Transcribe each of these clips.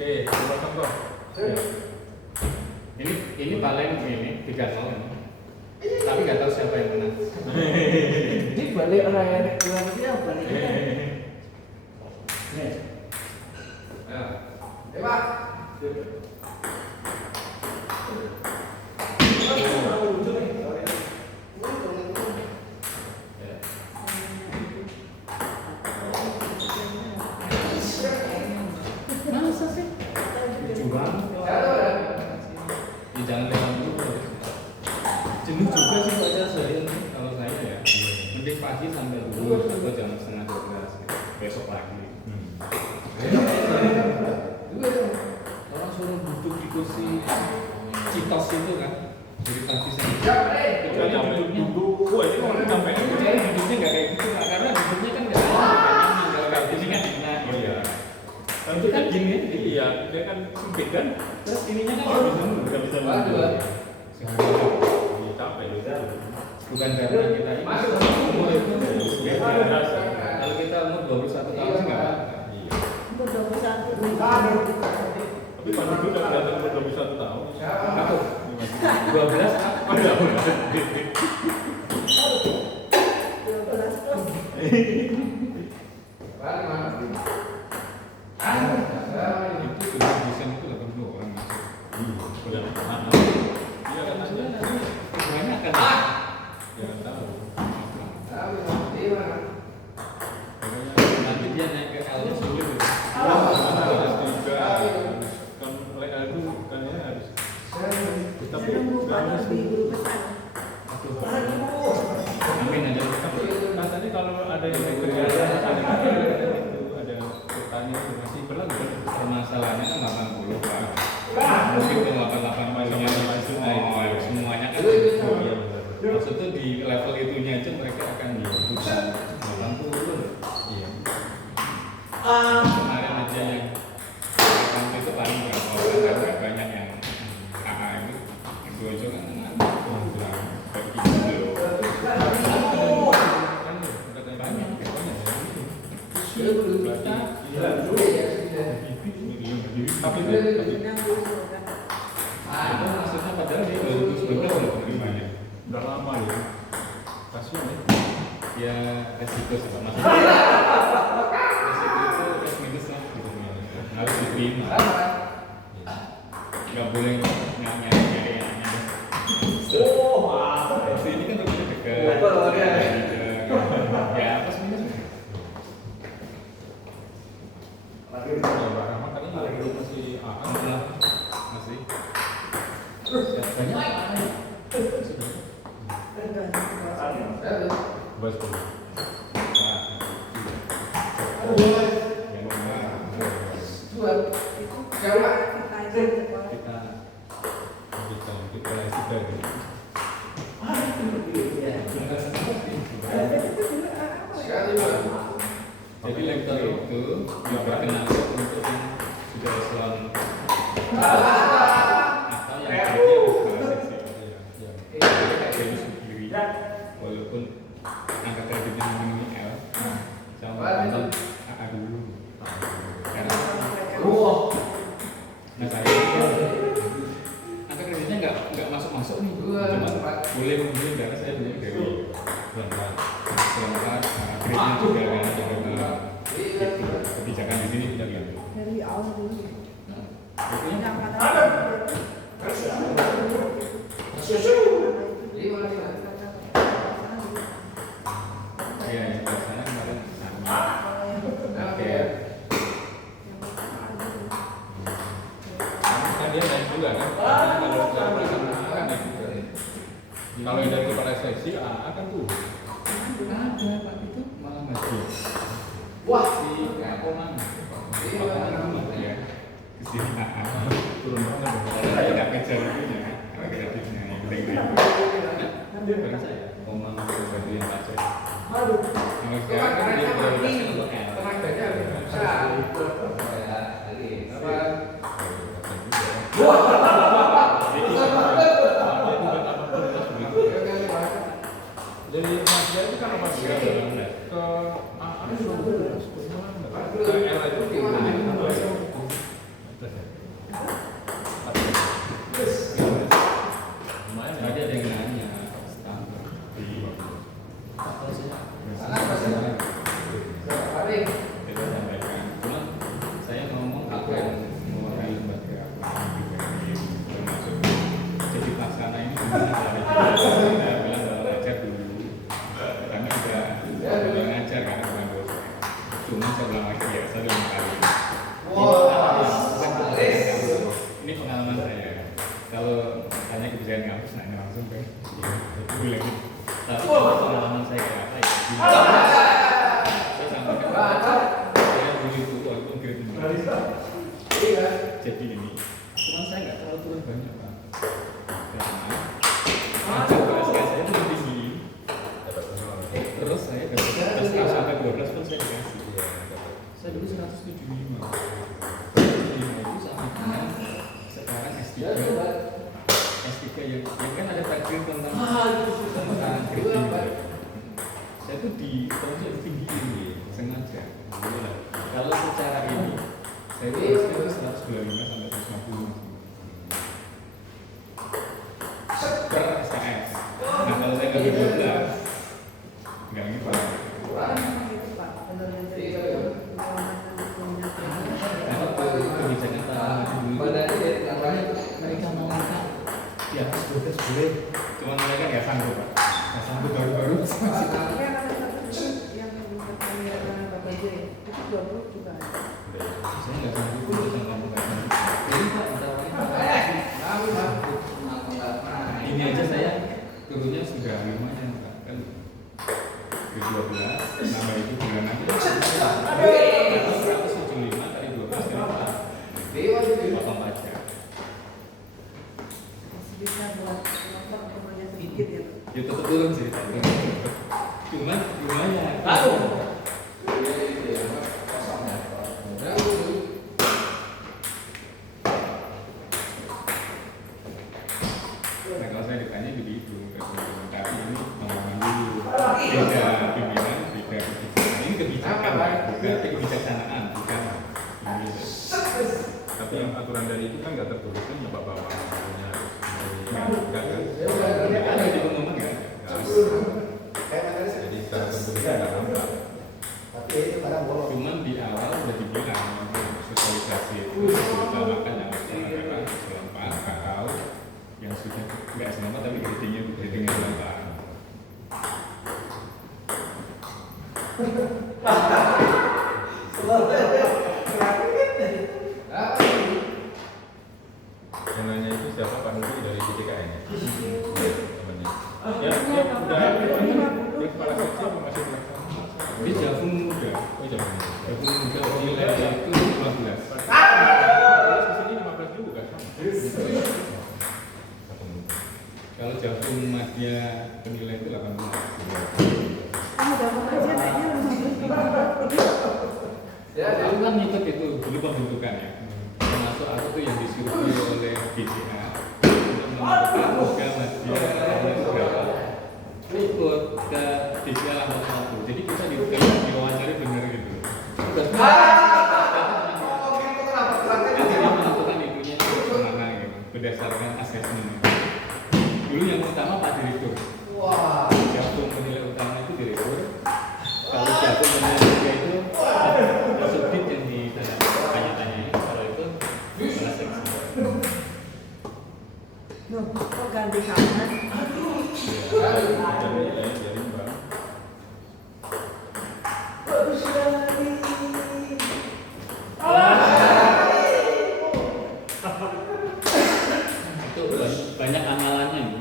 Oke, coba contoh. Ini paling ini 3-0 ini. Tapi nggak tahu siapa yang menang. Ini balik orang yang ini apa nih? Nih. Ya. Pak. Masa sih? Juang. Di jalan lewat dulu. Jenuh juga sih baca seharian kalau saya ya. Mending pagi sampai dulu atau jam setengah 12 besok lagi. Orang suruh duduk di kursi citos itu kan dari pagi sampai kecuali duduk Wah, ini orang sampai kecuali duduknya nggak kayak gitu lah karena duduknya kan nggak kalau kayak gini kan enak. Oh iya. Kalau itu kan gini Iya, dia kan sempit kan. terus ininya kan Nggak bisa Waduh. capek gitu. bukan karena kita ini umur itu beda. Kalau kita umur 21 tahun sih nggak apa-apa. Iya. Umur 21. Tapi Pak Duduk udah kelihatan umur 21 tahun. Aku 12 Oh iya. 12 terus. Balik mana? itu sudah desain itu 82 orang masuk. Udah. Iya katanya. Semuanya akan Ya tahu. nanti dia naik ke L-nya sulit. Harus juga kan legal itu bukannya harus tapi Jangan lupa lebih guru besar. Amin aja. tapi katanya kalau ada yang kerja ada petani itu masih berlaku kan Permasalahannya kan 80 Pak. Mungkin ke 88 punya semuanya kan. Maksudnya di level itunya aja mereka akan dibutuhkan 80. iya Kemarin aja yang kamu itu paling berapa orang kan nggak banyak yang AA itu itu aja kan bilang kayak gitu loh. Kan katanya banyak tapi Yang guru juga. itu maksudnya padahal dia 2019 loh penerimanya. udah lama ya kasihan ya Ya resiko sih Pak. Maksudnya resiko itu plus minus lah gitu harus diterima. Nggak boleh nyari ini kan udah dekat. Ya plus minus. Mbak Rahma kan ini masih Masih banyak bahas kita kita sudah gitu. jadi lektor itu diperkenalkan untuk yang sudah eselon atau yang kerja di sekolah seksi sendiri walaupun angka kreditnya memenuhi L sama nonton AA dulu karena nah saya angka kreditnya nggak masuk nih cuma boleh membeli darah saya beli dari Berangkat kreditnya juga kan ada kebijakan di sini tidak gitu. Dari awal dulu. Pokoknya Yang kata ya yang biasanya kemarin sama. Oke. Kan dia naik juga kan kalau sekarang kan naik juga kalau yang dari kepala seksi AA kan tuh Ada Pak itu malah maju. Wah, Si Komang. Komang ya. Kesini AA. turun banget Saya nggak kejar itunya kan. Karena kreditnya yang penting itu. Saya Komang itu baju yang pajak. Kalau sekarang kan dia prioritasnya untuk L. tenaganya besar. jadi Mas Dia itu kan apa sih ke AA ke L itu kita sampaikan. Cuma saya ngomong apa yang mewakili lembaga termasuk jadi pelaksana ini gimana cara saya bilang kalau ngajar dulu kami juga ngajar kan bukan dosen. Cuma saya bilang lagi ya saya bilang kali ini pengalaman saya. Kalau tanya kebijakan kampus nanya langsung kan bilang gitu. Tapi pengalaman saya kayak apa ya? Saya sampaikan saya dulu itu waktu grade 6. Jadi ini, cuma saya nggak terlalu turun banyak pak. Karena SKS saya itu tinggi. Terus saya dapat sampai 12 pun saya dikasih. Saya dulu 175. 175 itu sama dengan sekarang S3. S3 yang kan ada takdir tentang grading. Saya tuh di tahun tinggi ini sengaja. Kalau secara ini saya itu 125 sampai 150 per SKS. Nah kalau saya ngambil 12 nggak ini pak. Kebijakan tahanan dulu mereka mau minta di atas 12 boleh, cuma mereka nggak sanggup pak, nggak sanggup baru-baru. Yang pertanyaan Bapak J itu 20 juga ada. Saya nggak sanggup untuk ngomong kayak gini. Jadi pak ini aja saya turunnya sudah lumayan pak, kan di 12 nama itu bulan nanti. Kalau 175 kali 12 kali potong pajak. Bisa buat kelompok temannya sedikit ya. Ya tetap turun sih, cuman lumayan. Nah kalau saya ditanya begitu, tapi ini pengalaman dulu, beda pimpinan, beda kebijakan. Ini kebijakan, bukan kebijaksanaan, bukan. Tapi yang aturan dari itu kan nggak tertulis kan ya Pak Bapak. Nggak kan? Ada di pengumuman nggak? Jadi secara tertulis nggak nampak. Cuman di awal udah dibilang sosialisasi itu diutamakan yang adalah selempang kakao yang sudah nggak selempang tapi gradingnya selempang. Yang nanya itu siapa Pak Nuri dari DKN ya? Temannya. Ya, udah kepala seksi apa masih pelaksana? Ini Javung muda. Oh jangan. Javung muda nilai itu 15. Di sini 15 juga kan? Kalau Javung Madya penilai itu 18. Kamu dapat aja naiknya 15. Aku kan ngikut itu dulu pembentukan ya. Termasuk aku tuh yang disurvei oleh BCA untuk menentukan Moga Madya berapa. Ikut ke BCA Lampau Satu. Jadi kita diwawancari benar gitu. Akhirnya menentukan ibunya itu kemana gitu, berdasarkan asesmen. Dulu yang utama Pak Direktur. Jatuh penilai utama itu Direktur. Kalau jatuh penilai tiga itu subdit yang ditanya-tanya. Kalau itu kepala seksi. Nuh, kok ganti kamar? Jadi nilainya dari Mbak. Itu banyak amalannya ini.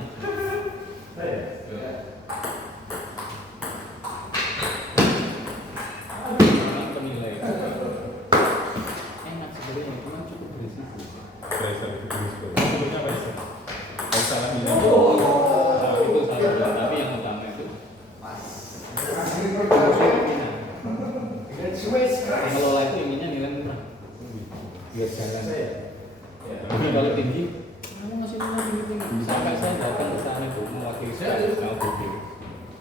Penilai enak sebenarnya, cuma cukup berisiko. Dari sertifikat itu. Sebelumnya apa sih? Kalau salah ini. Nah, itu salah, tapi yang utama itu pengelola itu inginnya nilai murah biar jalan. Tapi kalau tinggi, kamu ngasih nilai tinggi. Sampai saya datang ke sana itu mewakili saya sama Bukir.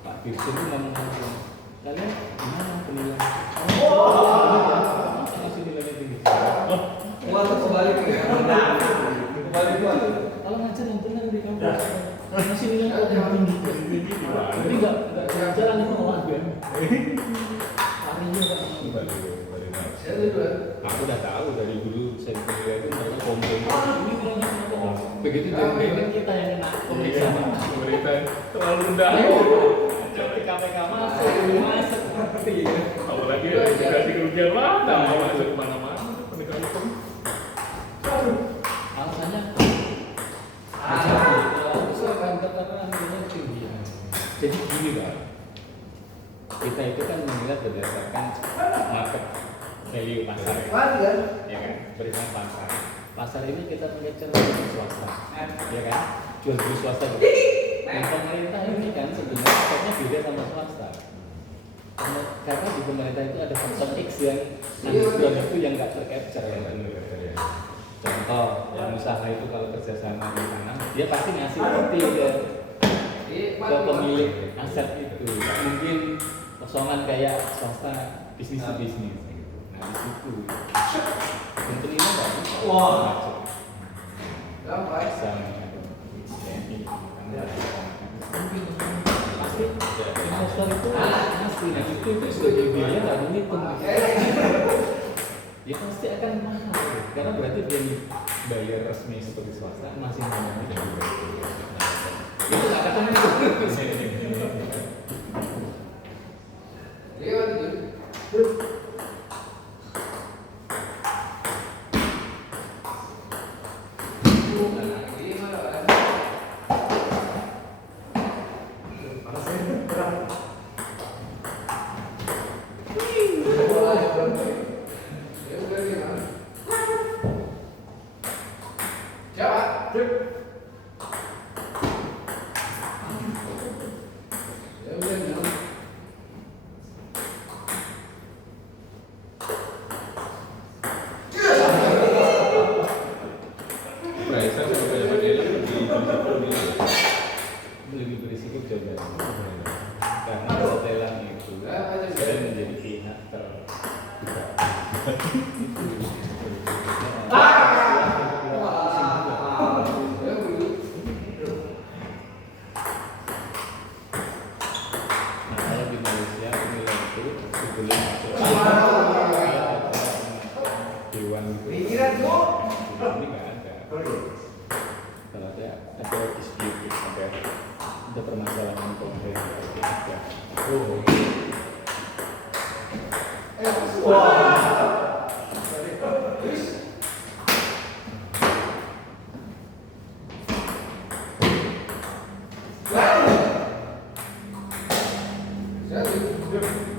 Pak Dirjen itu ngomong langsung, kalian gimana penilaian? Saya ngasih nilainya tinggi. Kalau ngajar yang benar di kampus, ngasih nilai yang tinggi. Jadi nggak jalan itu malah gue. Harinya Aku udah tahu dari dulu saya kuliah itu mereka komplain ini proyek kenapa begitu kan kita yang kena pemeriksaan Pemerintah terlalu rendah. jadi KPK masuk seperti Apalagi dikasih kerugian mana mau masuk kemana-mana penegak hukum. alasannya jadi gini Pak, kita itu kan menilai berdasarkan market value pasar ya kan, berdasarkan pasar ini kita punya cenderung swasta ya kan, jual beli swasta gitu. Dan pemerintah ini kan sebenarnya pasarnya beda sama swasta karena di pemerintah itu ada faktor X yang itu yang nggak tercapture ya kan. Contoh yang usaha itu kalau kerjasama di tanah dia pasti ngasih nanti ke pemilik aset itu, mungkin kosongan kayak swasta bisnis to bisnis gitu. Nah di situ tentunya nggak bisa masuk pasti investor itu asli nah itu sebagai biaya nggak menghitung dia pasti akan mahal karena berarti dia bayar resmi seperti swasta masih mahal itu nggak ketemu Raisa sama kayak Dela lebih berisiko jaga karena setelah itu saya menjadi pihak terbuka nah kalau di Malaysia nilai itu sebelum masuk dewan itu ini nggak ada kalau ada dispute ada permasalahan komplain ada Jadi